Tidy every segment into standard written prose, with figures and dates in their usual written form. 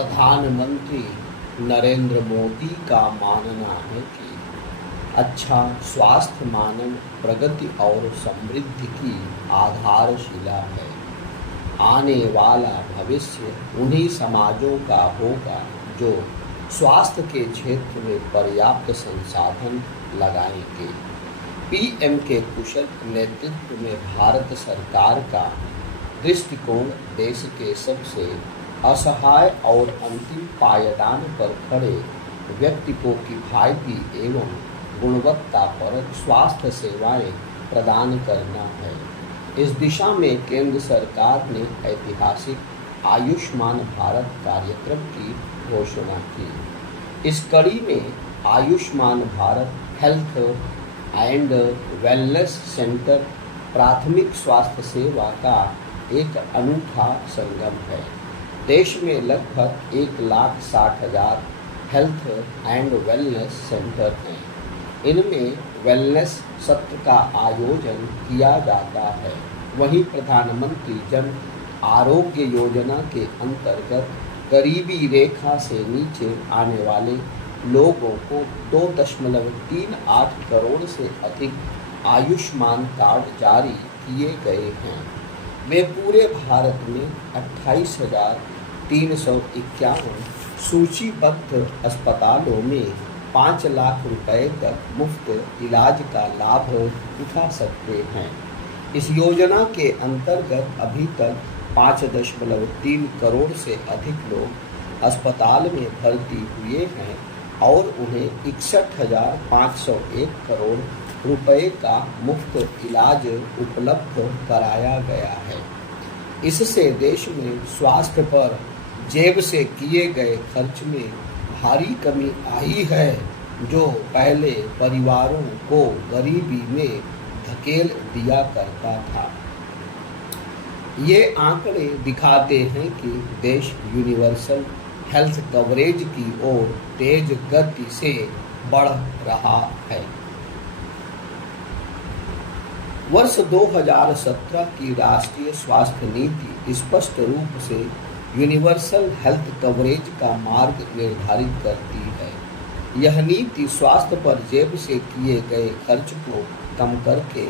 प्रधानमंत्री नरेंद्र मोदी का मानना है कि अच्छा स्वास्थ्य मानव प्रगति और समृद्धि की आधारशिला है। आने वाला भविष्य उन्हीं समाजों का होगा जो स्वास्थ्य के क्षेत्र में पर्याप्त संसाधन लगाएंगे। पीएम के कुशल नेतृत्व में भारत सरकार का दृष्टिकोण देश के सबसे असहाय और अंतिम पायदान पर खड़े व्यक्ति को किफायती एवं गुणवत्तापरक स्वास्थ्य सेवाएं प्रदान करना है। इस दिशा में केंद्र सरकार ने ऐतिहासिक आयुष्मान भारत कार्यक्रम की घोषणा की। इस कड़ी में Ayushman Bharat health and wellness centre प्राथमिक स्वास्थ्य सेवा का एक अनूठा संगम है। देश में लगभग 1,60,000 हेल्थ एंड वेलनेस सेंटर हैं। इनमें वेलनेस सत्र का आयोजन किया जाता है। वहीं प्रधानमंत्री जन आरोग्य योजना के अंतर्गत गरीबी रेखा से नीचे आने वाले लोगों को 2.38 करोड़ से अधिक आयुष्मान कार्ड जारी किए गए हैं। वे पूरे भारत में 28,351 सूचीबद्ध अस्पतालों में 5 लाख रुपए तक मुफ्त इलाज का लाभ उठा सकते हैं। इस योजना के अंतर्गत अभी तक 5.3 करोड़ से अधिक लोग अस्पताल में भर्ती हुए हैं और उन्हें 61,501 करोड़ रुपए का मुफ्त इलाज उपलब्ध कराया गया है। इससे देश में स्वास्थ्य पर जेब से किए गए खर्च में भारी कमी आई है, जो पहले परिवारों को गरीबी में धकेल दिया करता था। ये आंकड़े दिखाते हैं कि देश यूनिवर्सल हेल्थ कवरेज की ओर तेज गति से बढ़ रहा है। वर्ष 2017 की राष्ट्रीय स्वास्थ्य नीति स्पष्ट रूप से यूनिवर्सल हेल्थ कवरेज का मार्ग निर्धारित करती है। यह नीति स्वास्थ्य पर जेब से किए गए खर्च को कम करके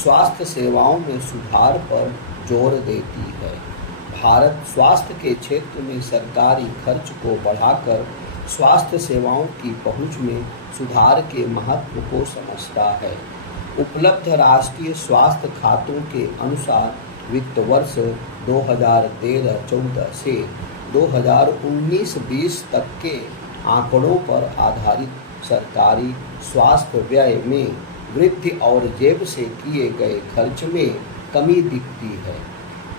स्वास्थ्य सेवाओं में सुधार पर जोर देती है। भारत स्वास्थ्य के क्षेत्र में सरकारी खर्च को बढ़ाकर स्वास्थ्य सेवाओं की पहुंच में सुधार के महत्व को समझता है। उपलब्ध राष्ट्रीय स्वास्थ्य खातों के अनुसार वित्त वर्ष 2013-14 से 2019-20 तक के आंकड़ों पर आधारित सरकारी स्वास्थ्य व्यय में वृद्धि और जेब से किए गए खर्च में कमी दिखती है।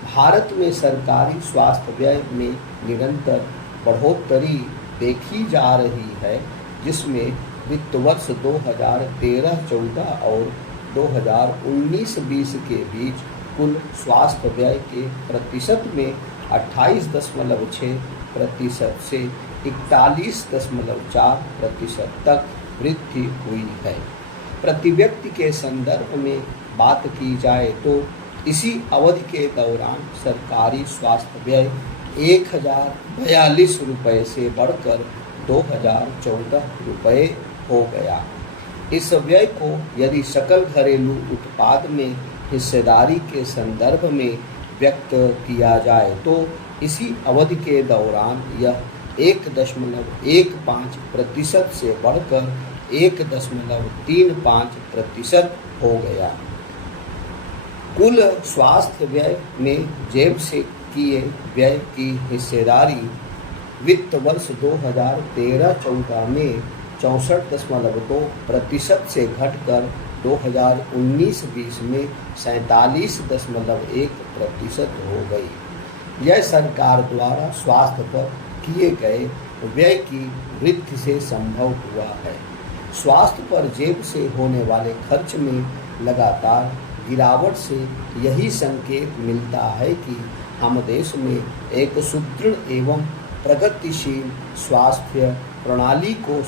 भारत में सरकारी स्वास्थ्य व्यय में निरंतर बढ़ोतरी देखी जा रही है, जिसमें वित्त वर्ष 2013-14 और 2019-20 के बीच कुल स्वास्थ्य व्यय के प्रतिशत में 28.6% से 41.4% तक वृद्धि हुई है। प्रति व्यक्ति के संदर्भ में बात की जाए तो इसी अवधि के दौरान सरकारी स्वास्थ्य व्यय 1,042 रुपये से बढ़कर 2,014 रुपये हो गया। इस व्यय को यदि सकल घरेलू उत्पाद में हिस्सेदारी के संदर्भ में व्यक्त किया जाए तो इसी अवधि के दौरान यह 1.15% से बढ़कर 1.35% हो गया। कुल स्वास्थ्य व्यय में जेब से किए व्यय की हिस्सेदारी वित्त वर्ष 2013-14 में 64.2% से घटकर 2019-20 में 47.1% हो गई। यह सरकार द्वारा स्वास्थ्य पर किए गए व्यय की वृद्धि से संभव हुआ है। स्वास्थ्य पर जेब से होने वाले खर्च में लगातार गिरावट से यही संकेत मिलता है कि हम देश में एक सुदृढ़ एवं प्रगतिशील स्वास्थ्य प्रणाली को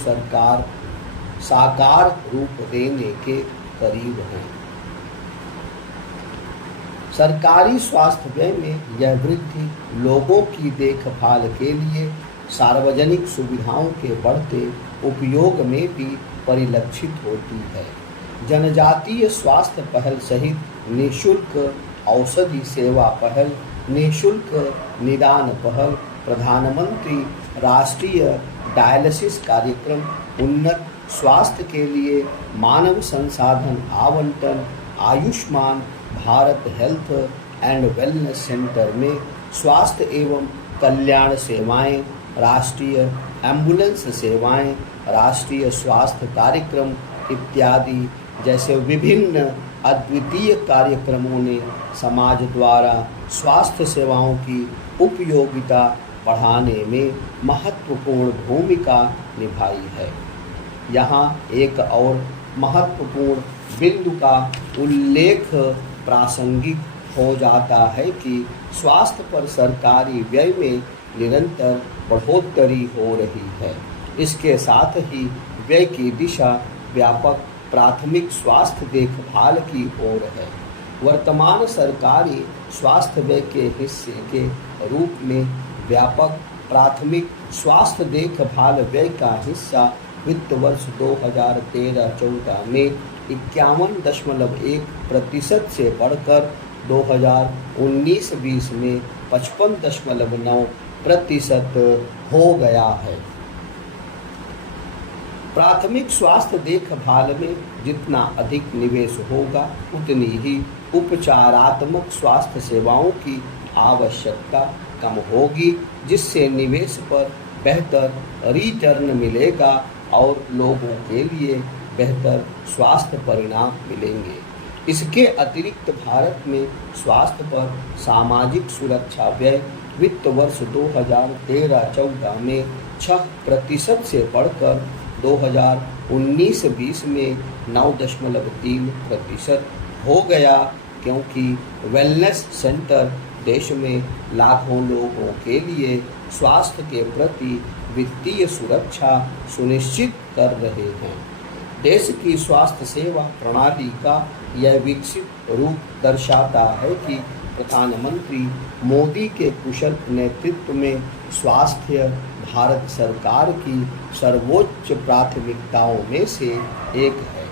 साकार रूप देने के करीब हैं। सरकारी स्वास्थ्य व्यय में यह वृद्धि लोगों की देखभाल के लिए सार्वजनिक सुविधाओं के बढ़ते उपयोग में भी परिलक्षित होती है। जनजातीय स्वास्थ्य पहल सहित निःशुल्क औषधि सेवा पहल, निःशुल्क निदान पहल, प्रधानमंत्री राष्ट्रीय डायलिसिस कार्यक्रम, उन्नत स्वास्थ्य के लिए मानव संसाधन आवंटन, Ayushman Bharat health and wellness centre में स्वास्थ्य एवं कल्याण सेवाएं, राष्ट्रीय एम्बुलेंस सेवाएं, राष्ट्रीय स्वास्थ्य कार्यक्रम इत्यादि जैसे विभिन्न अद्वितीय कार्यक्रमों ने समाज द्वारा स्वास्थ्य सेवाओं की उपयोगिता बढ़ाने में महत्वपूर्ण भूमिका निभाई है। यहाँ एक और महत्वपूर्ण बिंदु का उल्लेख प्रासंगिक हो जाता है कि स्वास्थ्य पर सरकारी व्यय में निरंतर बढ़ोतरी हो रही है। इसके साथ ही व्यय की दिशा व्यापक प्राथमिक स्वास्थ्य देखभाल की ओर है। वर्तमान सरकारी स्वास्थ्य व्यय के हिस्से के रूप में व्यापक प्राथमिक स्वास्थ्य देखभाल व्यय का हिस्सा वित्त वर्ष 2013-14 में 51.1% से बढ़कर 2019-20 में 55.9% हो गया है। प्राथमिक स्वास्थ्य देखभाल में जितना अधिक निवेश होगा उतनी ही उपचारात्मक स्वास्थ्य सेवाओं की आवश्यकता कम होगी, जिससे निवेश पर बेहतर रिटर्न मिलेगा और लोगों के लिए बेहतर स्वास्थ्य परिणाम मिलेंगे। इसके अतिरिक्त भारत में स्वास्थ्य पर सामाजिक सुरक्षा व्यय वित्त वर्ष 2013-14 में 6% से बढ़कर 2019-20 में 9.3% हो गया, क्योंकि वेलनेस सेंटर देश में लाखों लोगों के लिए स्वास्थ्य के प्रति वित्तीय सुरक्षा सुनिश्चित कर रहे हैं। देश की स्वास्थ्य सेवा प्रणाली का यह विकसित रूप दर्शाता है कि प्रधानमंत्री मोदी के कुशल नेतृत्व में स्वास्थ्य भारत सरकार की सर्वोच्च प्राथमिकताओं में से एक है।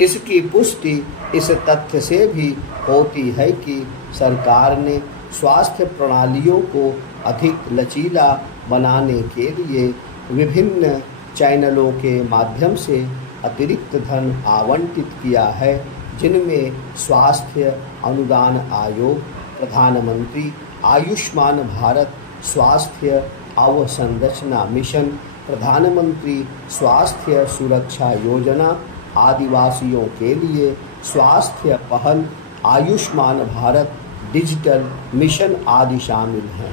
इसकी पुष्टि इस तथ्य से भी होती है कि सरकार ने स्वास्थ्य प्रणालियों को अधिक लचीला बनाने के लिए विभिन्न चैनलों के माध्यम से अतिरिक्त धन आवंटित किया है, जिनमें स्वास्थ्य अनुदान आयोग, प्रधानमंत्री आयुष्मान भारत स्वास्थ्य अवसंरचना मिशन, प्रधानमंत्री स्वास्थ्य सुरक्षा योजना, आदिवासियों के लिए स्वास्थ्य पहल, आयुष्मान भारत डिजिटल मिशन आदि शामिल हैं।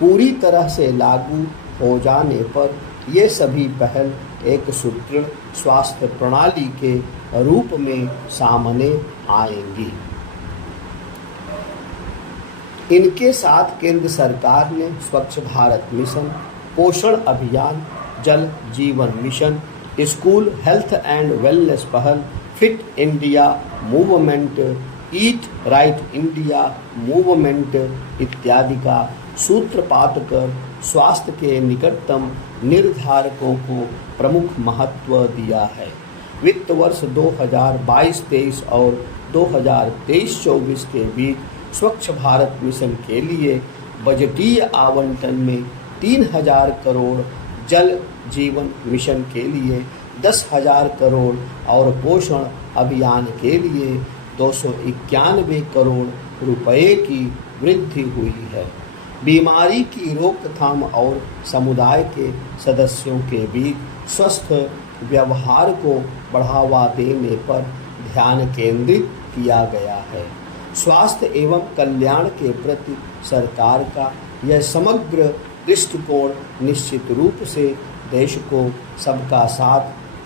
पूरी तरह से लागू हो जाने पर ये सभी पहल एक सुदृढ़ स्वास्थ्य प्रणाली के रूप में सामने आएंगी। इनके साथ केंद्र सरकार ने स्वच्छ भारत मिशन, पोषण Abhiyan, Jal Jeevan mission, school health and wellness पहल, fit India movement, eat right India movement इत्यादि का सूत्रपात कर स्वास्थ्य के निकटतम निर्धारकों को प्रमुख महत्व दिया है। वित्त वर्ष 2022-23 और 2023-24 के बीच स्वच्छ भारत मिशन के लिए बजटीय आवंटन में 3,000 करोड़, जल जीवन मिशन के लिए 10,000 करोड़ और पोषण अभियान के लिए 291 करोड़ रुपए की वृद्धि हुई है। बीमारी की रोकथाम और समुदाय के सदस्यों के बीच स्वस्थ व्यवहार को बढ़ावा देने पर ध्यान केंद्रित किया गया है। स्वास्थ्य एवं कल्याण के प्रति सरकार का यह समग्र दृष्टिकोण निश्चित रूप से देश को सबका साथ,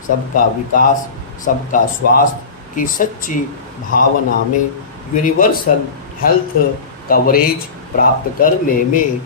सबका विकास, सबका स्वास्थ्य की सच्ची भावना में यूनिवर्सल हेल्थ कवरेज प्राप्त करने में